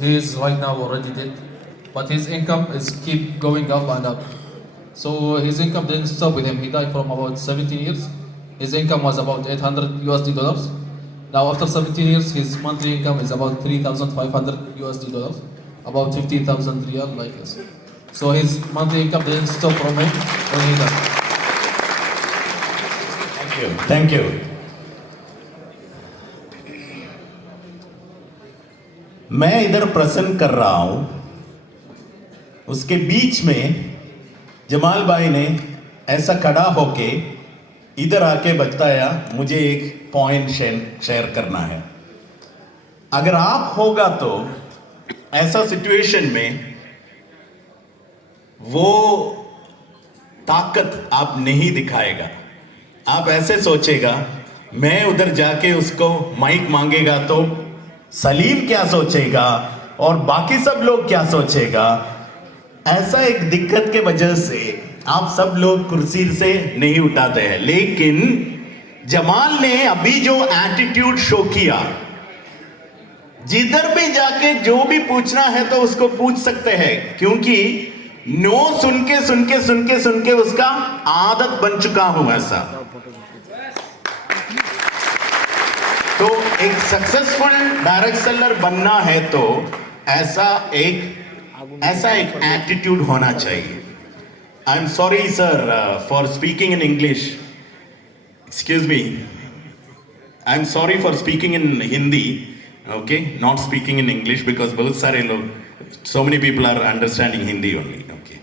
He is right now already dead, but his income is keep going up and up. So his income didn't stop with him. He died from about 17 years. His income was about $800. Now after 17 years, his monthly income is about $3,500, about 15,000 riyal like this. So his monthly income didn't stop from him when he died. Thank you. मैं इधर प्रसन्न कर रहा हूं, उसके बीच में जमाल भाई ने ऐसा खड़ा होके इधर आके बताया मुझे एक पॉइंट शेयर करना है. अगर आप होगा तो ऐसा सिचुएशन में वो ताकत आप नहीं दिखाएगा. आप ऐसे सोचेगा मैं उधर जाके उसको माइक मांगेगा तो सलीम क्या सोचेगा और बाकी सब लोग क्या सोचेगा. ऐसा एक दिक्कत के वजह से आप सब लोग कुर्सी से नहीं उठाते हैं. लेकिन जमाल ने अभी जो एटीट्यूड शो किया, जिधर भी जाके जो भी पूछना है तो उसको पूछ सकते हैं, क्योंकि नो सुन के उसका आदत बन चुका हूं. ऐसा तो एक सक्सेसफुल डायरेक्ट सेलर बनना है तो ऐसा एक एटीट्यूड होना चाहिए. I am sorry sir for speaking in English. Excuse me, I am sorry for speaking in Hindi. Okay, not speaking in English because बहुत सारे लोग, so many people are understanding Hindi only. Okay.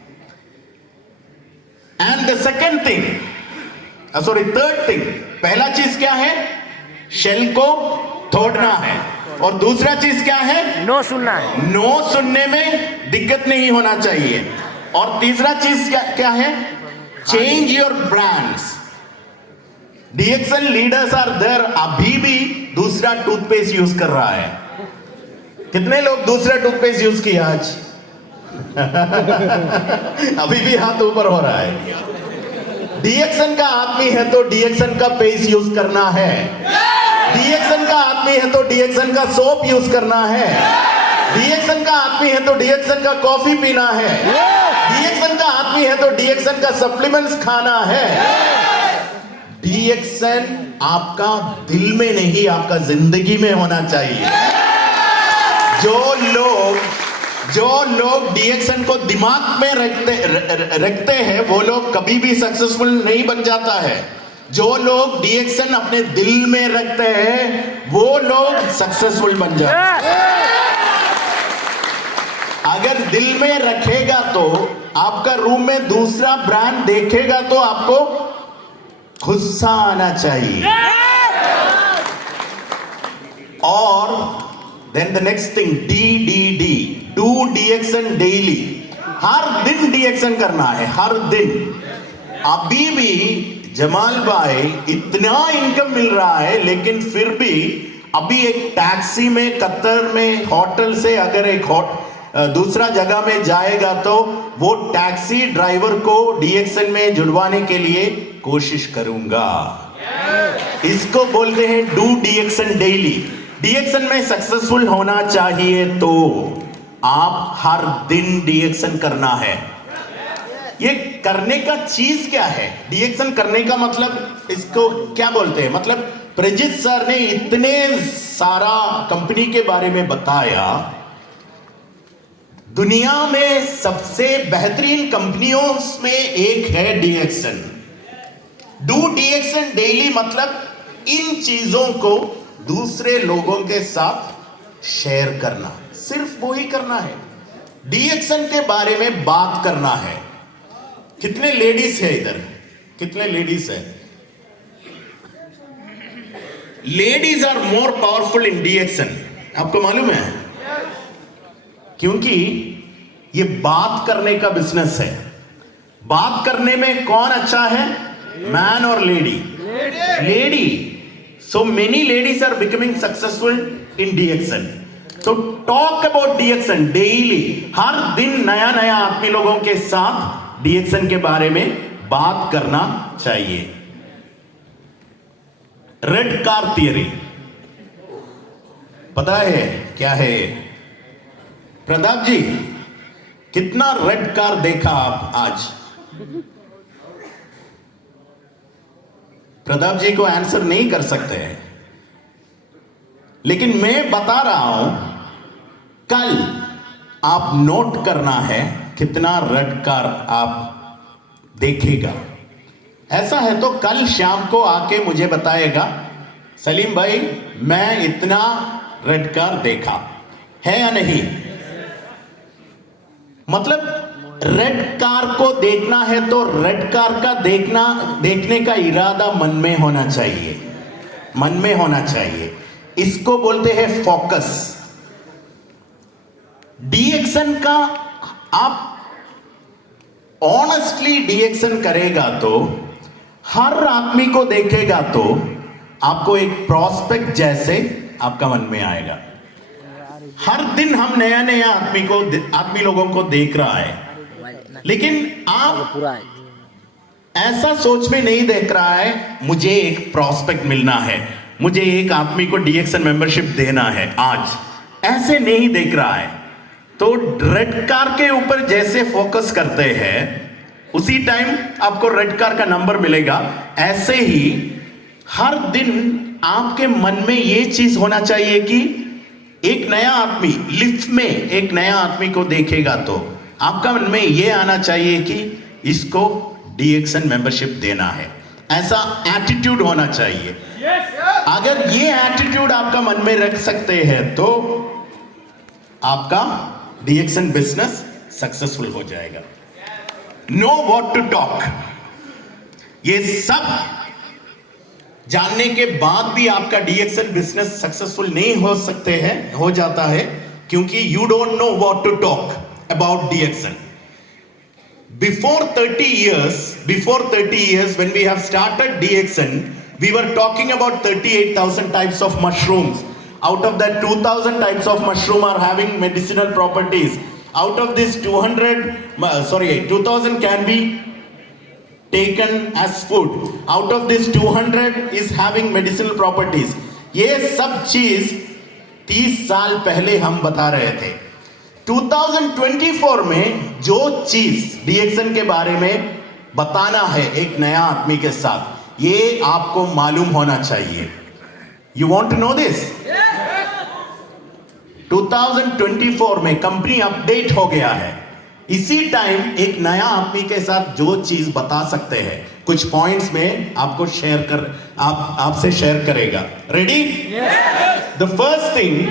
And the second thing, third thing, पहला चीज क्या है? Shell को तोड़ना है. और दूसरा चीज क्या है? नो सुनना है. नो सुनने में दिक्कत नहीं होना चाहिए. और तीसरा चीज क्या है? Change your brands. DXN leaders are there. अभी भी दूसरा टूथपेस्ट यूज कर रहा है. कितने लोग दूसरा टूथपेस्ट यूज किया आज? अभी भी हाथ ऊपर हो रहा है. DXN का आदमी है तो DXN का पेस्ट यूज करना है. DXN का आदमी है तो DXN का सोप यूज करना है. DXN का आदमी है तो DXN का कॉफी पीना है. DXN का आदमी है तो DXN का सप्लीमेंट्स खाना है. DXN आपका दिल में नहीं, आपका जिंदगी में होना चाहिए. जो लोग DXN को दिमाग में रखते हैं वो लोग कभी भी सक्सेसफुल नहीं बन जाता है. जो लोग DXN अपने दिल में रखते हैं वो लोग सक्सेसफुल बन जाते हैं. अगर दिल में रखेगा तो आपका रूम में दूसरा ब्रांड देखेगा तो आपको गुस्सा आना चाहिए. और then the next thing, DDD, do DXN daily. हर दिन DXN करना है, हर दिन. अभी भी जमाल भाई इतना इनकम मिल रहा है लेकिन फिर भी अभी एक टैक्सी में कतर में होटल से अगर एक दूसरा जगह में जाएगा तो वो टैक्सी ड्राइवर को DXN में जुड़वाने के लिए कोशिश करूंगा. इसको बोलते हैं डू DXN डेली. DXN में सक्सेसफुल होना चाहिए तो आप हर दिन DXN करना है. ये करने का चीज क्या है? DXN करने का मतलब इसको क्या बोलते हैं? मतलब प्रजित सर ने इतने सारा कंपनी के बारे में बताया. दुनिया में सबसे बेहतरीन कंपनियों में एक है DXN. डू DXN डेली मतलब इन चीजों को दूसरे लोगों के साथ शेयर करना. सिर्फ वो ही करना है. DXN के बारे में बात करना है. कितने लेडीज है इधर? कितने लेडीज है? Ladies are more powerful in DXN. आपको मालूम है? क्योंकि ये बात करने का बिजनेस है. बात करने में कौन अच्छा है? मैन और lady? Lady. So many ladies are becoming successful in DXN. So talk about DXN daily. हर दिन नया नया आदमी लोगों के साथ DXN के बारे में बात करना चाहिए. रेड कार थियरी पता है क्या है ये? प्रताप जी, कितना रेड कार देखा आप आज? प्रताप जी को आंसर नहीं कर सकते हैं, लेकिन मैं बता रहा हूं, कल आप नोट करना है कितना रेड कार आप देखेगा। ऐसा है तो कल शाम को आके मुझे बताएगा, सलीम भाई मैं इतना रेड कार देखा है या नहीं। मतलब रेड कार को देखना है तो रेड कार का देखने का इरादा मन में होना चाहिए, मन में होना चाहिए। इसको बोलते हैं फोकस। डीएक्शन का आप ऑनेस्टली डीएक्शन करेगा तो हर आदमी को देखेगा तो आपको एक प्रोस्पेक्ट जैसे आपका मन में आएगा। हर दिन हम नया नया आदमी लोगों को देख रहा है, लेकिन आप ऐसा सोच में नहीं देख रहा है मुझे एक प्रोस्पेक्ट मिलना है, मुझे एक आदमी को डीएक्शन मेंबरशिप देना है आज, ऐसे नहीं देख रहा है। तो रेड कार के ऊपर जैसे फोकस करते हैं उसी टाइम आपको रेड कार का नंबर मिलेगा। ऐसे ही हर दिन आपके मन में ये चीज होना चाहिए कि एक नया आदमी लिफ्ट में एक नया आदमी को देखेगा तो आपका मन में ये आना चाहिए कि इसको डीएक्शन मेंबरशिप देना है, ऐसा एटीट्यूड होना चाहिए। अगर ये एटीट्यूड आपका मन में रख सकते हैं तो आपका डीएक्शन बिजनेस सक्सेसफुल हो जाएगा। नो व्हाट टू टॉक, ये सब जानने के बाद भी आपका डीएक्शन बिजनेस सक्सेसफुल नहीं हो जाता है क्योंकि you don't know what to talk about डीएक्शन। Before 30 years when we have started DXN, we were talking about 38,000 types of mushrooms. Out of that, 2,000 types of mushroom are having medicinal properties. Out of this 2,000 can be taken as food. Out of this 200 is having medicinal properties. ये सब चीज 30 साल पहले हम बता रहे थे। 2024 में जो चीज डीएक्शन के बारे में बताना है एक नया आदमी के साथ, ये आपको मालूम होना चाहिए। You want to know this? 2024 में कंपनी अपडेट हो गया है, इसी टाइम एक नया आदमी के साथ जो चीज बता सकते हैं कुछ पॉइंट्स में आपको आपसे शेयर करेगा। Ready? The first thing,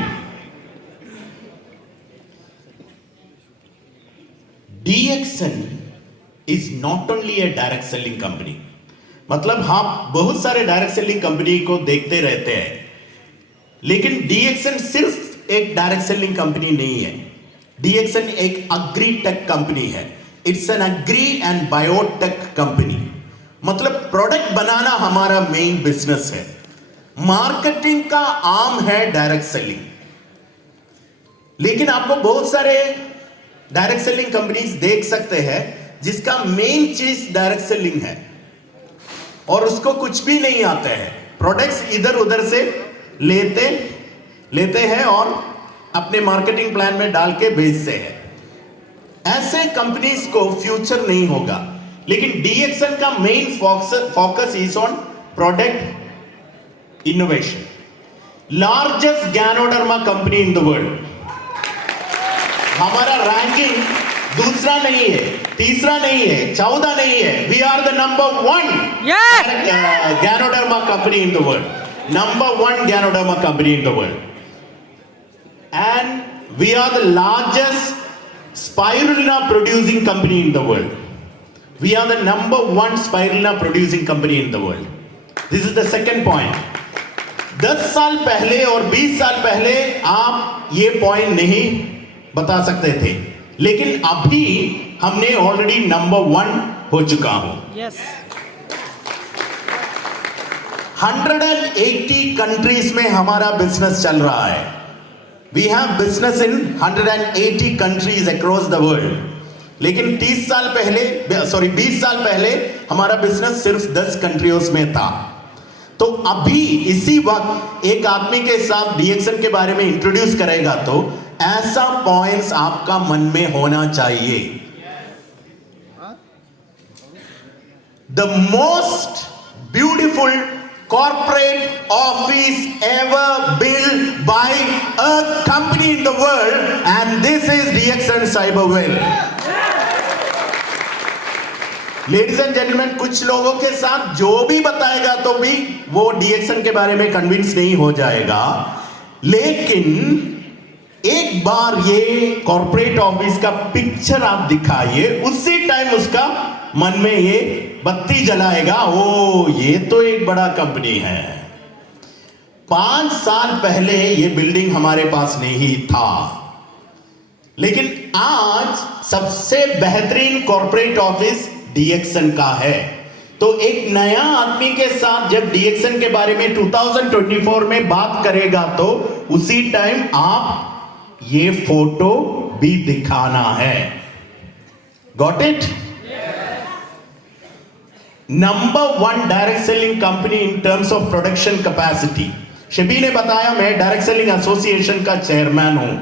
DXN is not only a direct selling company। मतलब आप बहुत सारे डायरेक्ट सेलिंग कंपनी को देखते रहते हैं, लेकिन DXN सिर्फ एक डायरेक्ट सेलिंग कंपनी नहीं है। DXN एक एग्री टेक कंपनी है। It's an agri and biotech company. मतलब प्रोडक्ट बनाना हमारा मेन बिजनेस है, मार्केटिंग का आर्म है डायरेक्ट सेलिंग। लेकिन आपको बहुत सारे डायरेक्ट सेलिंग कंपनीज देख सकते हैं जिसका मेन चीज डायरेक्ट सेलिंग है और उसको कुछ भी नहीं आता है, प्रोडक्ट्स इधर उधर से लेते हैं और अपने मार्केटिंग प्लान में डाल के बेचते हैं। ऐसे कंपनीज को फ्यूचर नहीं होगा। लेकिन DXN का main focus is on product innovation. Largest ganoderma company in the world. हमारा रैंकिंग दूसरा नहीं है, तीसरा नहीं है, 14 नहीं है। We are the number 1 ganoderma company in the world. Number 1 ganoderma company in the world. And we are the largest spirulina producing company in the world. We are the number 1 spirulina producing company in the world. This is the second point. 10 साल पहले और 20 साल पहले आप ये point नहीं बता सकते थे, लेकिन अभी हमने ऑलरेडी नंबर 1 हो चुका हूं। Yes. 180 कंट्रीज में हमारा बिजनेस चल रहा है। We have business in 180 countries across the world. लेकिन 20 साल पहले हमारा बिजनेस सिर्फ 10 कंट्रियों में था। तो अभी इसी वक्त एक आदमी के साथ डीएक्सन के बारे में इंट्रोड्यूस करेगा तो ऐसा पॉइंट्स आपका मन में होना चाहिए। The most beautiful corporate office ever built by a company in the world, and this is DXN Cyberwell. Ladies and gentlemen, कुछ लोगों के साथ जो भी बताएगा तो भी वो DXN के बारे में कन्विंस नहीं हो जाएगा, लेकिन एक बार ये कॉर्पोरेट ऑफिस का पिक्चर आप दिखाइए, उसी टाइम उसका मन में ये बत्ती जलाएगा, ओ ये तो एक बड़ा कंपनी है। 5 साल पहले ये बिल्डिंग हमारे पास नहीं था, लेकिन आज सबसे बेहतरीन कॉर्पोरेट ऑफिस डीएक्सन का है। तो एक नया आदमी के साथ जब डीएक्सन के बारे में 2024 में बात करेगा तो उसी टाइम आप ये फोटो भी दिखाना है। Got it? Number 1 direct selling company in terms of production capacity. Shabi ने बताया मैं डायरेक्ट सेलिंग एसोसिएशन का चेयरमैन हूं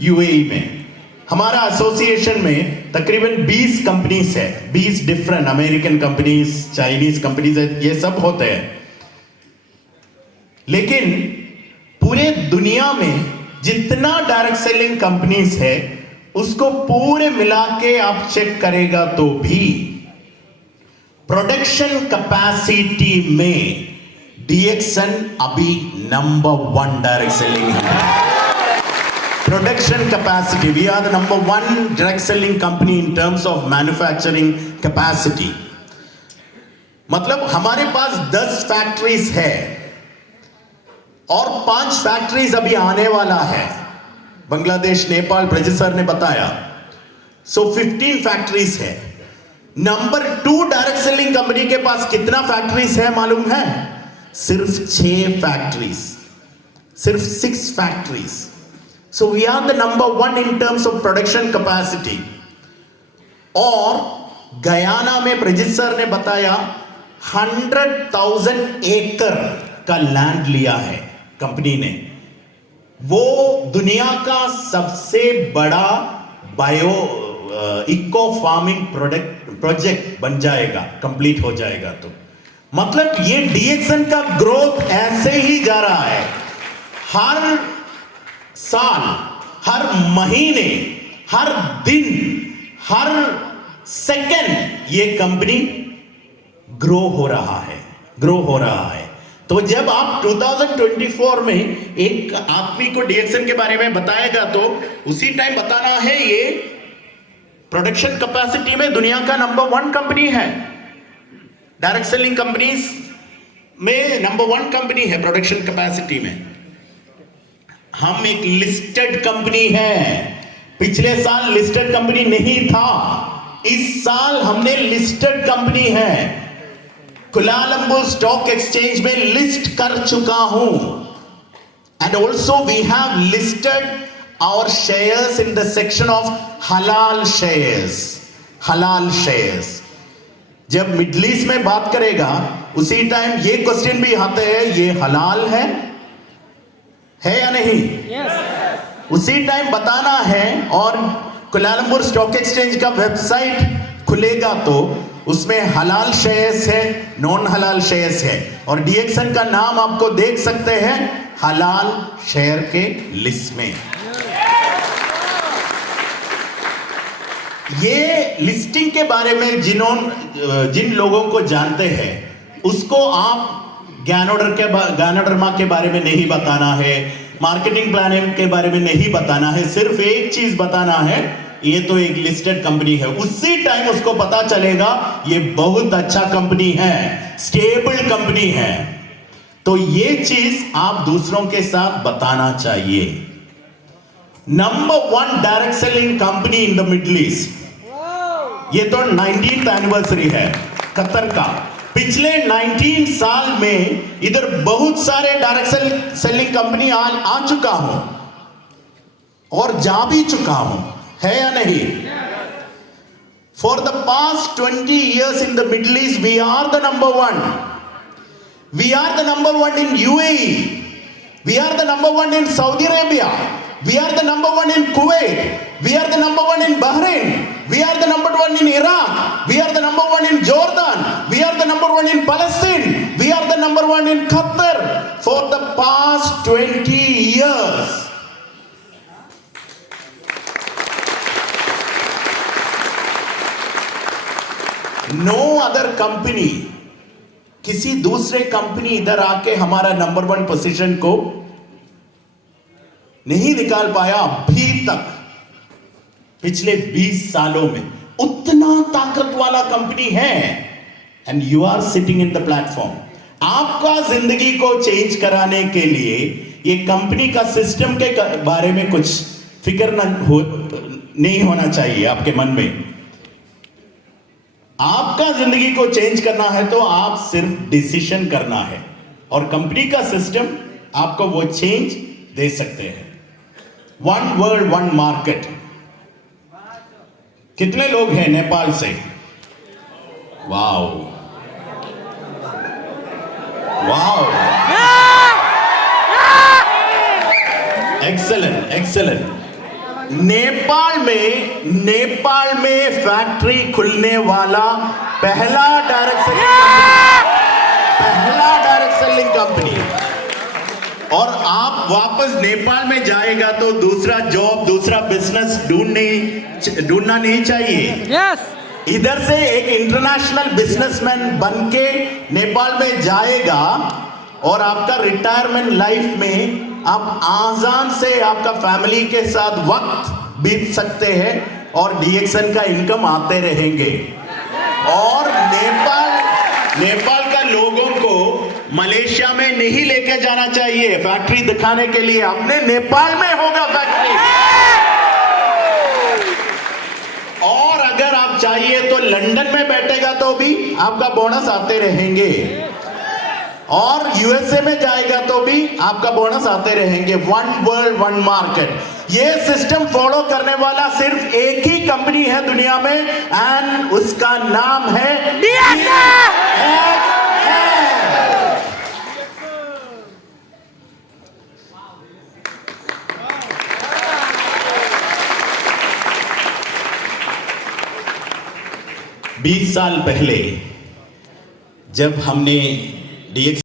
यूएई में। हमारा एसोसिएशन में तकरीबन 20 कंपनीज है, 20 different American companies, Chinese companies है, ये सब होते हैं। लेकिन पूरे दुनिया में जितना डायरेक्ट सेलिंग कंपनीज है उसको पूरे मिला के आप चेक करेगा तो भी प्रोडक्शन कैपेसिटी में डीएक्सन अभी नंबर 1 डायरेक्ट सेलिंग है। Production capacity, we are the number 1 direct selling company in terms of manufacturing capacity. मतलब हमारे पास 10 फैक्ट्रीज है और 5 फैक्ट्रीज अभी आने वाला है। बांग्लादेश, नेपाल, ब्रजेश सर ने बताया। सो 15 फैक्ट्रीज है। नंबर 2 डायरेक्ट सेलिंग कंपनी के पास कितना फैक्ट्रीज है मालूम है? सिर्फ 6 फैक्ट्रीज, सिर्फ 6 factories. So we are the number 1 in terms of production capacity. और गयाना में ब्रजेश सर ने बताया 100,000 एकड़ का लैंड लिया है कंपनी ने। वो दुनिया का सबसे बड़ा बायो इको फार्मिंग प्रोजेक्ट बन जाएगा, कंप्लीट हो जाएगा। तो मतलब ये डीएक्सन का ग्रोथ ऐसे ही जा रहा है। हर साल, हर महीने, हर दिन, हर सेकंड ये कंपनी ग्रो हो रहा है, ग्रो हो रहा है। तो जब आप 2024 में एक आदमी को डीएक्सन के बारे में बताएगा तो उसी टाइम बताना है ये प्रोडक्शन कैपेसिटी में दुनिया का नंबर 1 कंपनी है। डायरेक्ट सेलिंग कंपनीज में नंबर 1 कंपनी है प्रोडक्शन कैपेसिटी में। हम एक लिस्टेड कंपनी है। पिछले साल लिस्टेड कंपनी नहीं था, इस साल हमने लिस्टेड कंपनी है। कुलालंबुर स्टॉक एक्सचेंज में लिस्ट कर चुका हूं। And also we have listed our shares in the section of हलाल शेयर्स। हलाल शेयर्स जब मिडिल ईस्ट में बात करेगा उसी टाइम ये क्वेश्चन भी आते हैं, ये हलाल है या नहीं? yes. उसी टाइम बताना है। और कुलालंबुर स्टॉक एक्सचेंज का वेबसाइट खुलेगा तो उसमें हलाल शेयर्स है, नॉन हलाल शेयर्स है, और डीएक्सन का नाम आपको देख सकते हैं हलाल शेयर के लिस्ट में। ये लिस्टिंग के बारे में जिन लोगों को जानते हैं उसको आप ज्ञानोडर्मा के बारे में नहीं बताना है, मार्केटिंग प्लानिंग के बारे में नहीं बताना है। सिर्फ एक चीज बताना है, ये तो एक लिस्टेड कंपनी है। उसी टाइम उसको पता चलेगा ये बहुत अच्छा कंपनी है, स्टेबल कंपनी है। तो ये चीज आप दूसरों के साथ बताना चाहिए। Number 1 direct selling company in the Middle east. ये तो 19th एनिवर्सरी है कतर का। पिछले 19 साल में इधर बहुत सारे डायरेक्ट सेलिंग कंपनी आ चुका हूं और जा भी चुका हूं, है या नहीं? For the past 20 years in the Middle East we are the number 1। We are the number one in UAE. We are the number one in Saudi Arabia. We are the number one in Kuwait. We are the number one in Bahrain. We are the number one in Iraq. We are the number one in Jordan. We are the number one in Palestine. We are the number one in Qatar for the past 20 years. No other company, किसी दूसरे company इधर आके हमारा number one position को नहीं निकाल पाया अभी तक। पिछले 20 सालों में उतना ताकत वाला कंपनी है। And you are sitting in the platform. आपका जिंदगी को चेंज कराने के लिए ये कंपनी का सिस्टम के बारे में कुछ फिक्र नहीं होना चाहिए आपके मन में। आपका जिंदगी को चेंज करना है तो आप सिर्फ डिसीजन करना है और कंपनी का सिस्टम आपको वो चेंज दे सकते हैं। One world one market. कितने लोग हैं नेपाल से? Wow wow, excellent excellent. Nepal में फैक्ट्री खुलने वाला पहला डायरेक्ट सेलिंग कंपनी। और आप वापस नेपाल में जाएगा तो दूसरा जॉब, दूसरा बिजनेस ढूंढना नहीं चाहिए। Yes. इधर से एक इंटरनेशनल बिजनेसमैन बनके नेपाल में जाएगा और आपका रिटायरमेंट लाइफ में आप आसान से आपका फैमिली के साथ वक्त बीत सकते हैं और डीएक्सन का इनकम आते रहेंगे। और नेपाल का लोगों को मलेशिया में नहीं लेके जाना चाहिए फैक्ट्री दिखाने के लिए, अपने नेपाल में होगा फैक्ट्री। और अगर आप चाहिए तो लंदन में बैठेगा तो भी आपका बोनस आते रहेंगे और यूएसए में जाएगा तो भी आपका बोनस आते रहेंगे। वन वर्ल्ड वन मार्केट, ये सिस्टम फॉलो करने वाला सिर्फ एक ही कंपनी है दुनिया में एंड उसका नाम है DXN। 20 साल पहले जब हमने DXN